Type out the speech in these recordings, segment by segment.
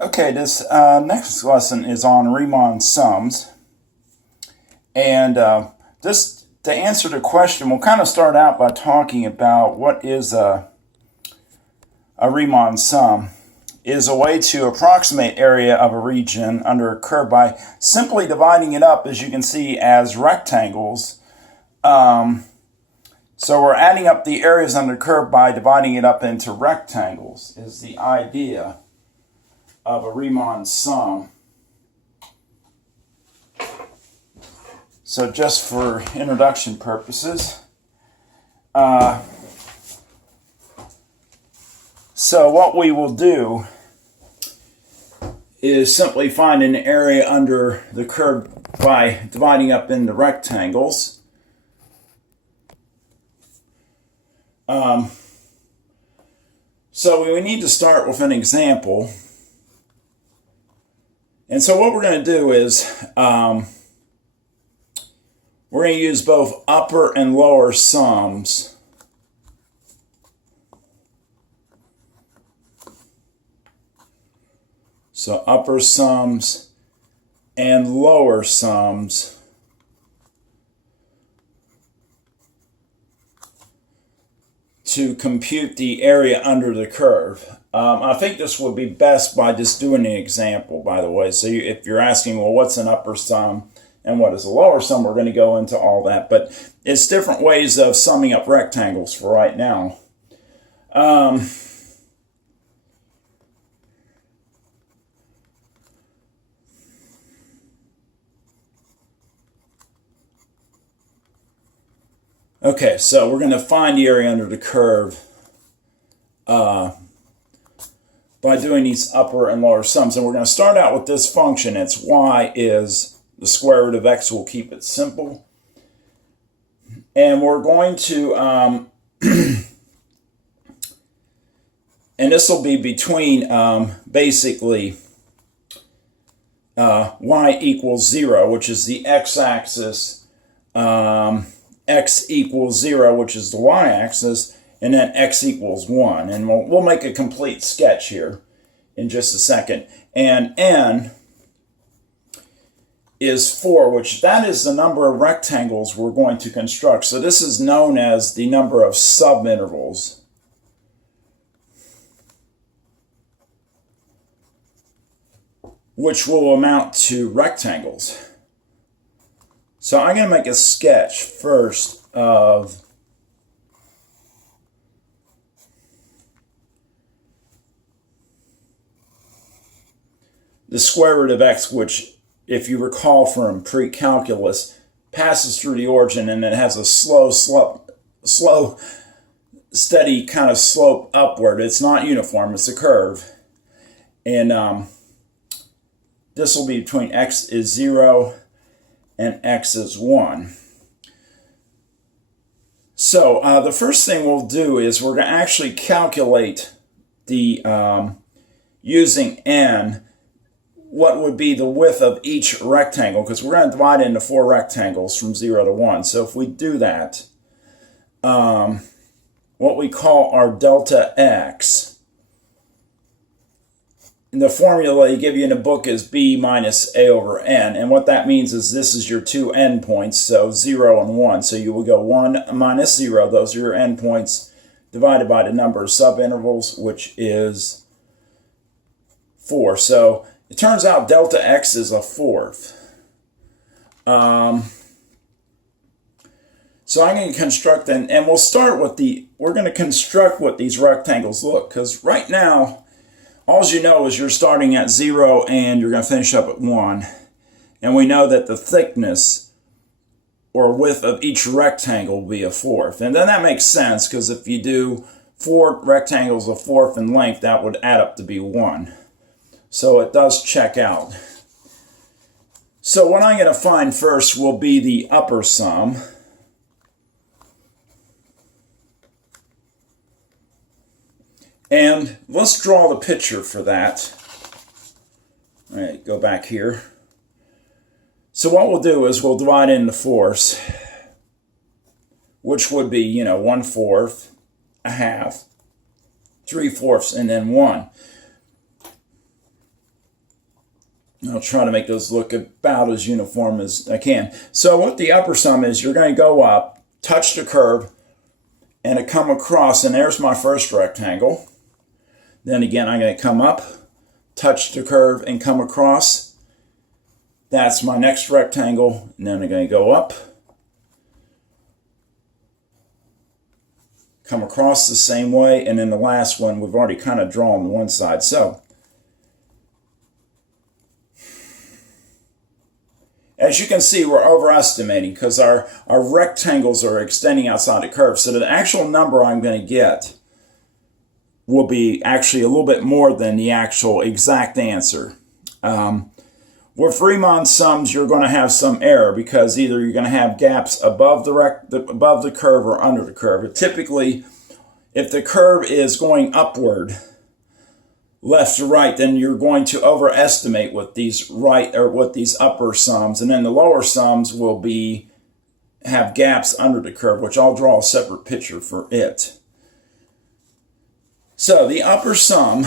Okay, this next lesson is on Riemann sums. And just to answer the question, we'll kind of start out by talking about what is a Riemann sum. It is a way to approximate area of a region under a curve by simply dividing it up, as you can see, as rectangles. So we're adding up the areas under the curve by dividing it up into rectangles, is the idea of a Riemann sum. So just for introduction purposes, so what we will do is simply find an area under the curve by dividing up into rectangles. So we need to start with an example. And so what we're going to do is we're going to use both upper and lower sums. So upper sums and lower sums to compute the area under the curve. I think this would be best by just doing an example, by the way. So if you're asking, well, what's an upper sum and what is a lower sum, we're going to go into all that. But it's different ways of summing up rectangles for right now. Okay, so we're going to find the area under the curve by doing these upper and lower sums. And we're going to start out with this function. It's y is the square root of x. We'll keep it simple. And we're going to, and this will be between basically y equals 0, which is the x-axis, x equals 0, which is the y-axis, and then x equals 1. And we'll make a complete sketch here in just a second. And n is 4, which that is the number of rectangles we're going to construct. So this is known as the number of subintervals. Which will amount to rectangles. So I'm going to make a sketch first of the square root of x, which, if you recall from pre-calculus, passes through the origin and it has a slow, steady kind of slope upward. It's not uniform, it's a curve. And this will be between x is 0 and x is 1. So the first thing we'll do is we're going to actually calculate the, using n, what would be the width of each rectangle, because we're going to divide it into 4 rectangles from 0 to 1. So if we do that, what we call our delta x, and the formula they give you in the book is b minus a over n. And what that means is this is your two endpoints, so 0 and 1. So you will go 1 minus 0, those are your endpoints, divided by the number of subintervals, which is 4. So it turns out delta x is a fourth. So I'm going to construct, and we'll start with we're going to construct what these rectangles look, because right now, all you know is you're starting at 0 and you're going to finish up at 1. And we know that the thickness or width of each rectangle will be a fourth. And then that makes sense, because if you do 4 rectangles a fourth in length, that would add up to be 1. So it does check out. So what I'm going to find first will be the upper sum. And let's draw the picture for that. All right, go back here. So what we'll do is we'll divide into fourths, which would be, 1/4, a half, 3/4, and then 1. I'll try to make those look about as uniform as I can. So what the upper sum is, you're going to go up, touch the curve, and it come across, and there's my first rectangle. Then again, I'm going to come up, touch the curve, and come across. That's my next rectangle, and then I'm going to go up, come across the same way, and then the last one we've already kind of drawn on one side. So as you can see, we're overestimating because our rectangles are extending outside the curve. So the actual number I'm going to get will be actually a little bit more than the actual exact answer. With Riemann sums, you're going to have some error because either you're going to have gaps above the curve or under the curve. But typically, if the curve is going upward, left to right, then you're going to overestimate with these upper sums, and then the lower sums will have gaps under the curve, which I'll draw a separate picture for it. So the upper sum,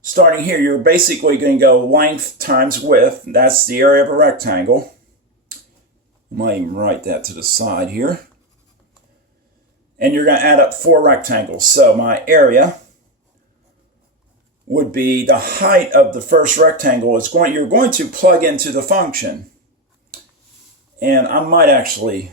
starting here, you're basically going to go length times width. That's the area of a rectangle. I might even write that to the side here. And you're going to add up 4 rectangles. So my area would be the height of the first rectangle. You're going to plug into the function. And I might actually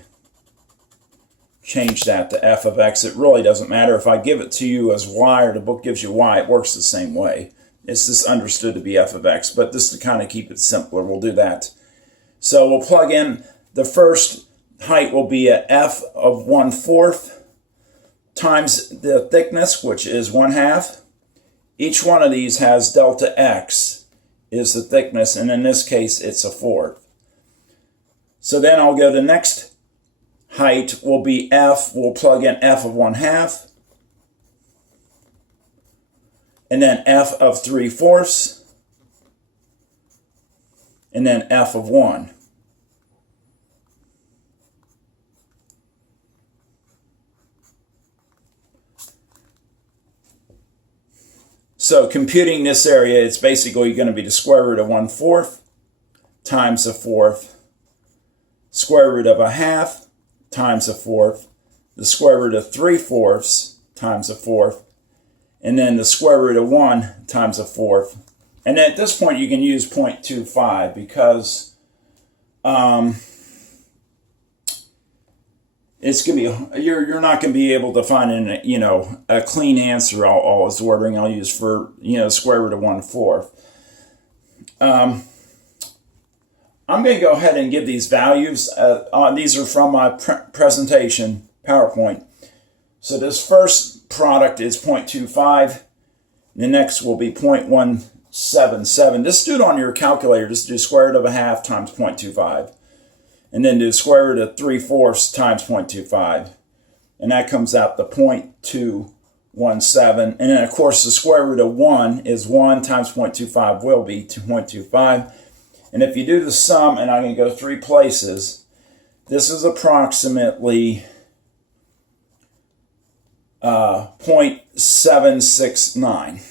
change that to f of x. It really doesn't matter. If I give it to you as y or the book gives you y, it works the same way. It's just understood to be f of x. But just to kind of keep it simpler, we'll do that. So we'll plug in the first height will be at f of 1/4 times the thickness, which is 1/2. Each one of these has delta x is the thickness, and in this case it's 1/4. So then I'll go to the next height will be f, we'll plug in f of 1/2, and then f of 3/4, and then f of 1. So computing this area, it's basically going to be the square root of 1/4 times 1/4, square root of 1/2 times 1/4, the square root of 3/4 times 1/4, and then the square root of 1 times 1/4. And at this point you can use 0.25 because it's going to be, you're not going to be able to find a clean answer. All is the wording I'll use for square root of 1/4. I'm going to go ahead and give these values. These are from my presentation PowerPoint. So this first product is 0.25. The next will be 0.177. Just do it on your calculator. Just do square root of 1/2 times 0.25. And then do square root of 3/4 times 0.25. And that comes out to 0.217. And then, of course, the square root of 1 is 1 times 0.25 will be 0.25. And if you do the sum, and I'm going to go 3 places, this is approximately 0.769.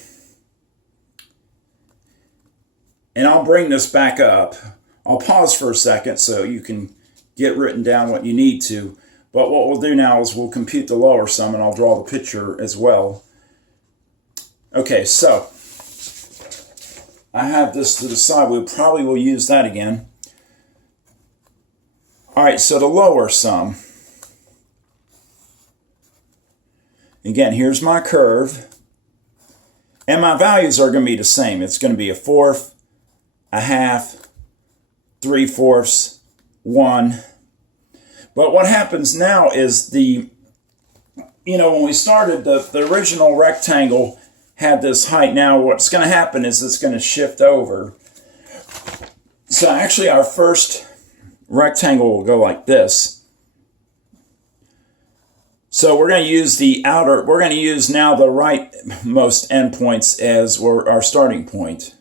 And I'll bring this back up. I'll pause for a second so you can get written down what you need to. But what we'll do now is we'll compute the lower sum, and I'll draw the picture as well. Okay, so I have this to the side. We probably will use that again. All right, so the lower sum. Again, here's my curve. And my values are going to be the same. It's going to be 1/4, 1/2, 3/4, 1. But what happens now is when we started, the original rectangle had this height. Now what's going to happen is it's going to shift over. So actually our first rectangle will go like this. So we're going to use we're going to use now the rightmost endpoints as our starting point.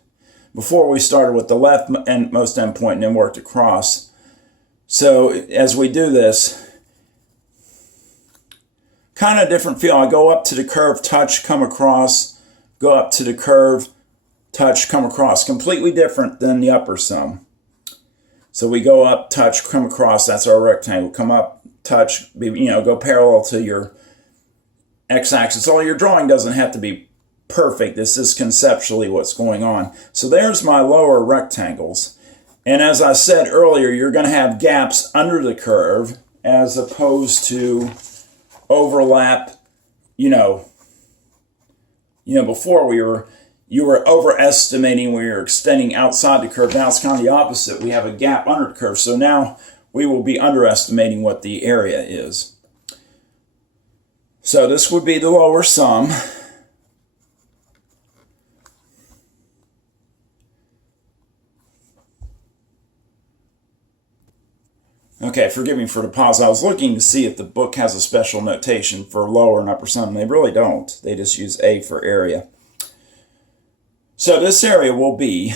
Before we started with the leftmost endpoint and then worked across. So as we do this, kind of different feel. I go up to the curve, touch, come across, go up to the curve, touch, come across. Completely different than the upper sum. So we go up, touch, come across. That's our rectangle. Come up, touch, go parallel to your x-axis. All your drawing doesn't have to be perfect. This is conceptually what's going on. So there's my lower rectangles. And as I said earlier, you're going to have gaps under the curve as opposed to overlap. Before you were overestimating when you're extending outside the curve. Now it's kind of the opposite. We have a gap under the curve. So now we will be underestimating what the area is. So this would be the lower sum. Okay, forgive me for the pause. I was looking to see if the book has a special notation for lower and upper sum. They really don't. They just use A for area. So this area will be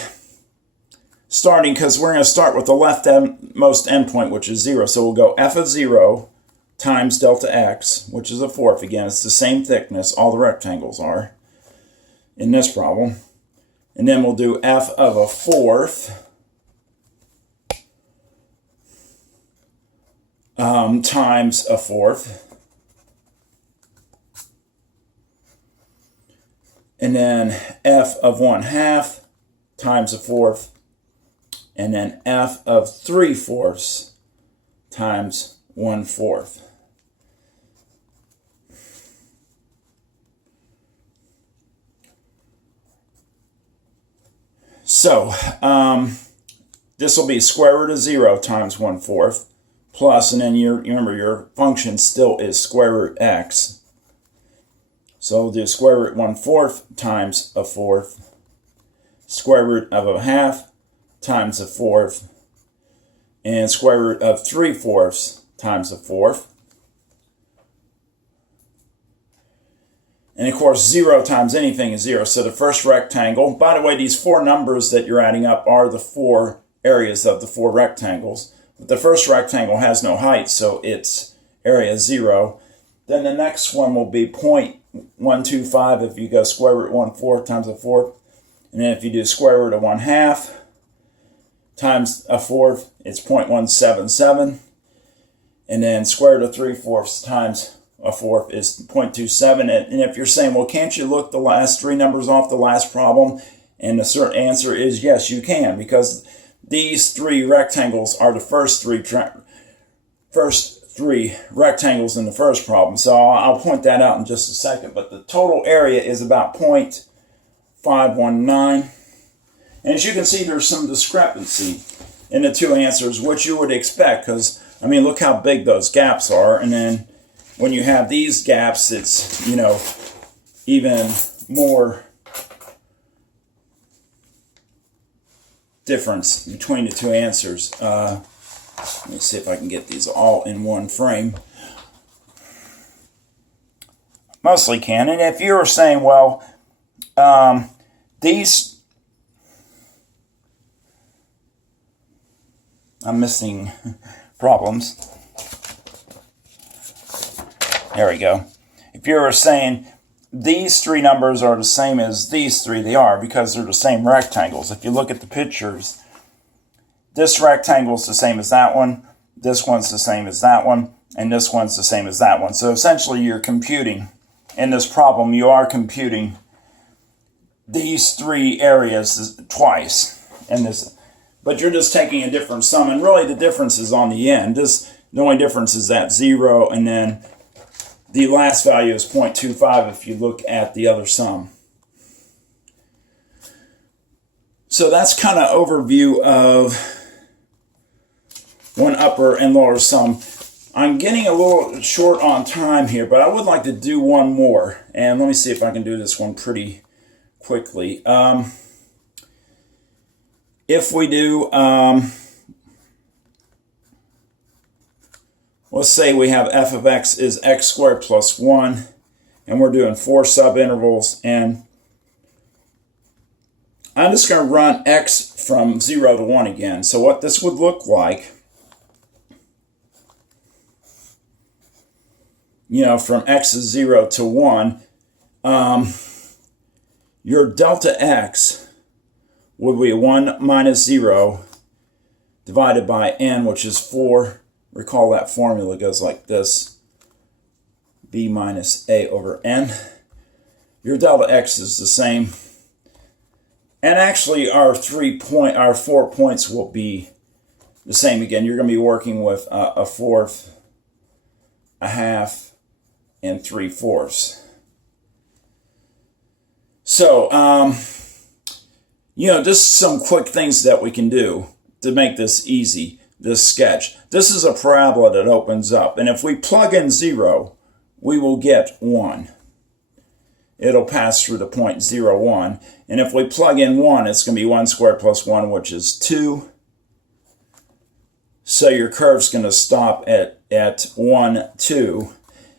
starting, because we're going to start with the leftmost endpoint, which is 0. So we'll go f of 0 times delta x, which is a fourth. Again, it's the same thickness. All the rectangles are in this problem. And then we'll do f of a fourth times a fourth. And then f of 1/2 times a fourth. And then f of 3/4 times 1/4. So this will be square root of 0 times 1/4 plus, and then remember your function still is square root x. So we'll do square root 1/4 times a fourth, square root of a half times a fourth, and square root of 3/4 times a fourth. And of course, 0 times anything is 0. So the first rectangle, by the way, these four numbers that you're adding up are the four areas of the four rectangles. But the first rectangle has no height, so its area is 0. Then the next one will be 0.125 if you go square root 1/4 times a fourth. And then if you do square root of 1/2 times a fourth, it's 0.177. And then square root of 3/4 times a fourth is 0.27. And if you're saying, well, can't you look the last three numbers off the last problem? And the certain answer is yes, you can, because these three rectangles are the first three rectangles in the first problem. So I'll point that out in just a second. But the total area is about 0.519. And as you can see, there's some discrepancy in the two answers, which you would expect, because, I mean, look how big those gaps are. And then when you have these gaps, it's, even more difference between the two answers. Let me see if I can get these all in one frame. Mostly can. And if you were saying, well, I'm missing problems. There we go. If you were saying these three numbers are the same as these three, they are, because they're the same rectangles. If you look at the pictures, this rectangle is the same as that one, this one's the same as that one, and this one's the same as that one. So essentially you're computing, in this problem, you are computing these three areas twice. But you're just taking a different sum, and really the difference is on the end. The only difference is that 0, and then the last value is 0.25 if you look at the other sum. So that's kind of overview of one upper and lower sum. I'm getting a little short on time here, but I would like to do one more. And let me see if I can do this one pretty quickly. If we do, let's say we have f of x is x squared plus 1, and we're doing 4 subintervals, and I'm just going to run x from 0 to 1 again. So what this would look like, from x is 0 to 1, your delta x would be 1 minus 0 divided by n, which is 4. Recall that formula goes like this. B minus A over n. Your delta x is the same. And actually our 4 points will be the same again. You're going to be working with a fourth, a half, and 3/4. So, just some quick things that we can do to make this easy, this sketch. This is a parabola that opens up, and if we plug in 0, we will get 1. It'll pass through the point 0, 1. And if we plug in 1, it's going to be 1 squared plus 1, which is 2. So your curve's going to stop at 1, 2.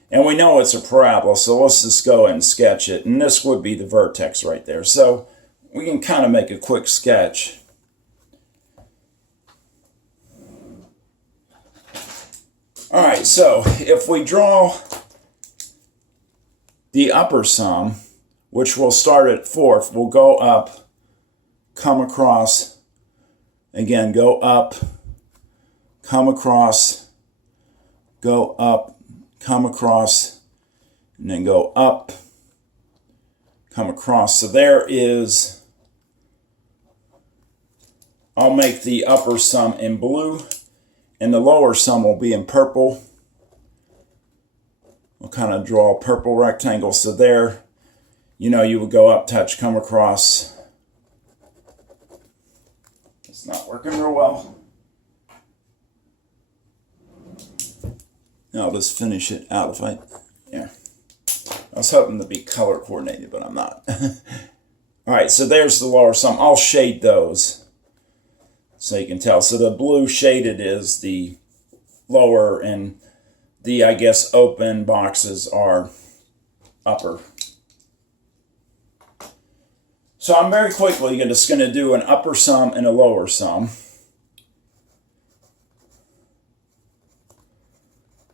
And we know it's a parabola, so let's just go and sketch it. And this would be the vertex right there. So we can kind of make a quick sketch. All right, so if we draw the upper sum, which will start at 4th, will go up, come across, again, go up, come across, go up, come across, and then go up, come across. So there is, I'll make the upper sum in blue, and the lower sum will be in purple. We'll kind of draw a purple rectangle. So there, you would go up, touch, come across. It's not working real well. I'll just finish it out yeah. I was hoping to be color coordinated, but I'm not. All right, so there's the lower sum. I'll shade those so you can tell. So the blue shaded is the lower, and the, I guess, open boxes are upper. So I'm very quickly just going to do an upper sum and a lower sum.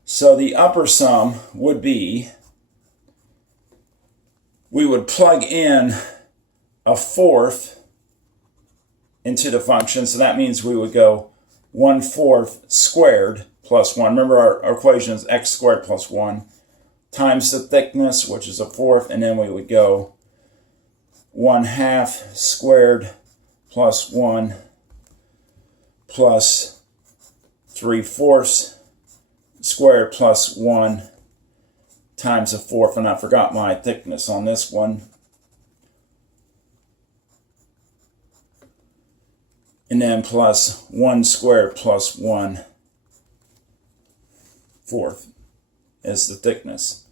So the upper sum would be, we would plug in a 4th into the function. So that means we would go 1/4 squared plus 1. Remember our equation is x squared plus 1 times the thickness, which is a 4th, and then we would go 1/2 squared plus 1 plus 3/4 squared plus 1 times a 4th, and I forgot my thickness on this one. And then plus 1 squared plus 1/4 is the thickness.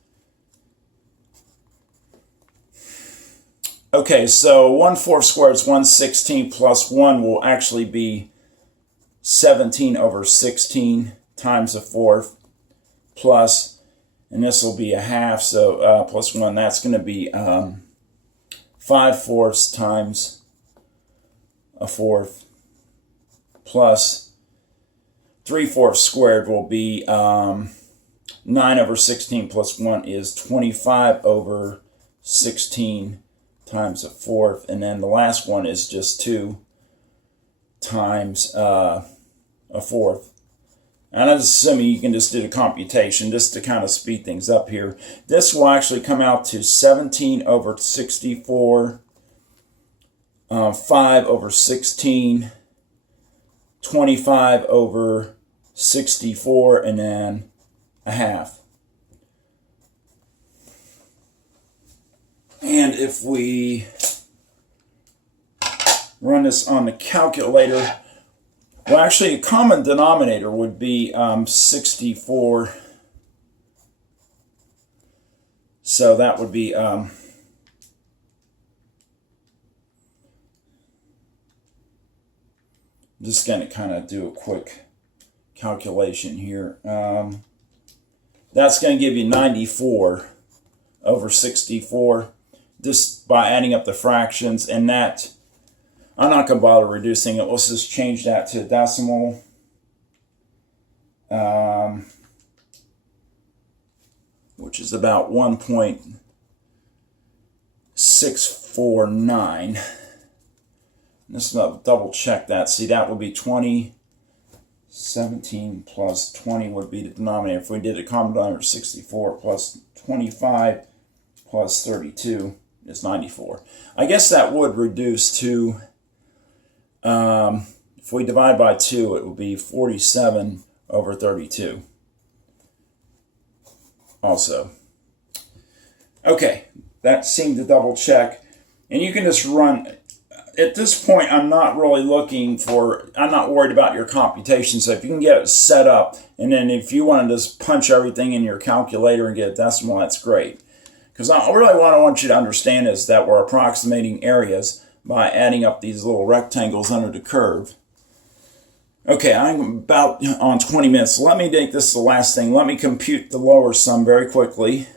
Okay, so 1/4 squared is 1/16 plus 1 will actually be 17 over 16 times a 4th plus, and this will be a half, so plus 1, that's going to be 5/4 times a 4th plus 3/4 squared will be 9 over 16 plus 1 is 25 over 16 times a 4th, and then the last one is just 2 times a 4th. And I'm assuming you can just do the computation just to kind of speed things up here. This will actually come out to 17 over 64, 5 over 16, 25 over 64, and then a half. And if we run this on the calculator, well, actually, a common denominator would be 64. So that would be just going to kind of do a quick calculation here. That's going to give you 94 over 64 just by adding up the fractions, and that, I'm not going to bother reducing it. Let's just change that to a decimal. Which is about 1.6 649. Let's double check that. See, that would be 20. 17 plus 20 would be the denominator. If we did a common denominator, 64 plus 25 plus 32 is 94. I guess that would reduce to, if we divide by 2, it would be 47 over 32 also. Okay, that seemed to double check. And you can just run. At this point, I'm not worried about your computation. So if you can get it set up, and then if you want to just punch everything in your calculator and get a decimal, that's great. Because really what I want you to understand is that we're approximating areas by adding up these little rectangles under the curve. Okay, I'm about on 20 minutes. So let me make this the last thing. Let me compute the lower sum very quickly.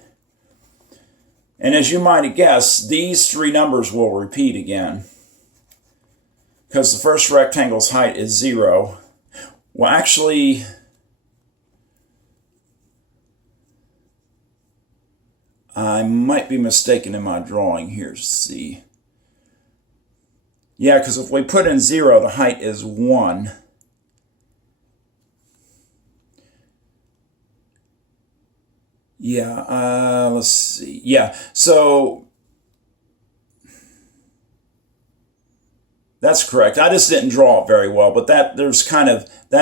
And as you might have guessed, these three numbers will repeat again, because the first rectangle's height is 0. Well, actually, I might be mistaken in my drawing here. See. Yeah, because if we put in 0, the height is 1. Yeah, let's see. Yeah, so that's correct. I just didn't draw it very well, but that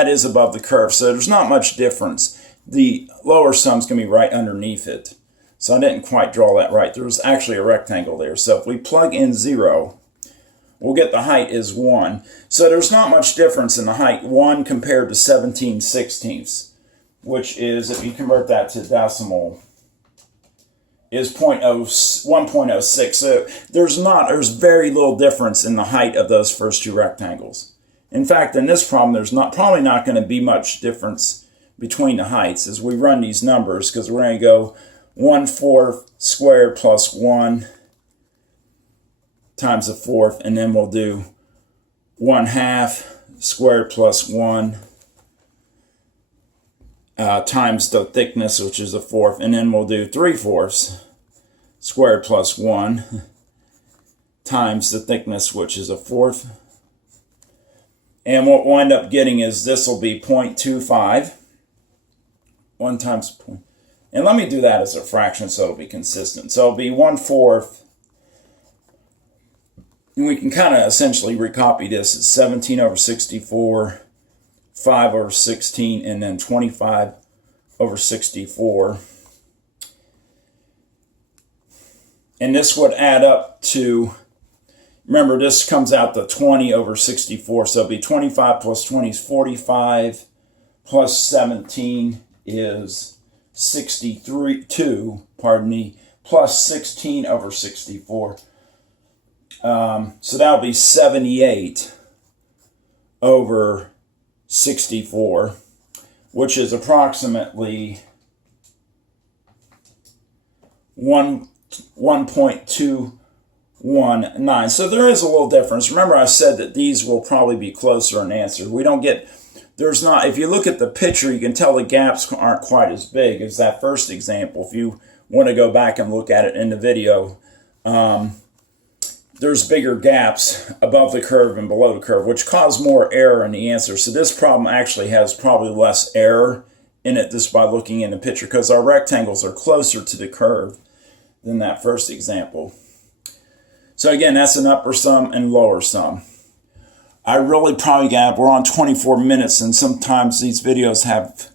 is above the curve, so there's not much difference. The lower sum's going to be right underneath it, so I didn't quite draw that right. There's actually a rectangle there, so if we plug in 0, we'll get the height is 1. So there's not much difference in the height, 1 compared to 17/16, which is, if you convert that to decimal, is 1.06. So there's very little difference in the height of those first two rectangles. In fact, in this problem, there's probably not going to be much difference between the heights as we run these numbers, because we're going to go 1/4 squared plus 1 times a fourth, and then we'll do 1/2 squared plus 1 times the thickness, which is a fourth, and then we'll do 3/4 squared plus 1 times the thickness, which is a fourth. And what we'll end up getting is this will be 0.25. 1 times point. And let me do that as a fraction so it'll be consistent. So it'll be 1/4. And we can kind of essentially recopy this. It's 17 over 64, 5 over 16, and then 25 over 64. And this would add up to, remember, this comes out to 20 over 64. So it'll be 25 plus 20 is 45, plus 17 is 62, plus 16 over 64. So that'll be 78 over 64, which is approximately 1.219. So there is a little difference. Remember, I said that these will probably be closer in answer. If you look at the picture, you can tell the gaps aren't quite as big as that first example. If you want to go back and look at it in the video, there's bigger gaps above the curve and below the curve, which cause more error in the answer. So this problem actually has probably less error in it just by looking in the picture, because our rectangles are closer to the curve than that first example. So again, that's an upper sum and lower sum. we're on 24 minutes, and sometimes these videos have,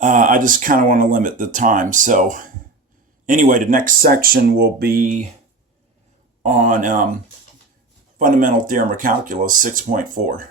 I just kind of want to limit the time. So anyway, the next section will be on Fundamental Theorem of Calculus 6.4.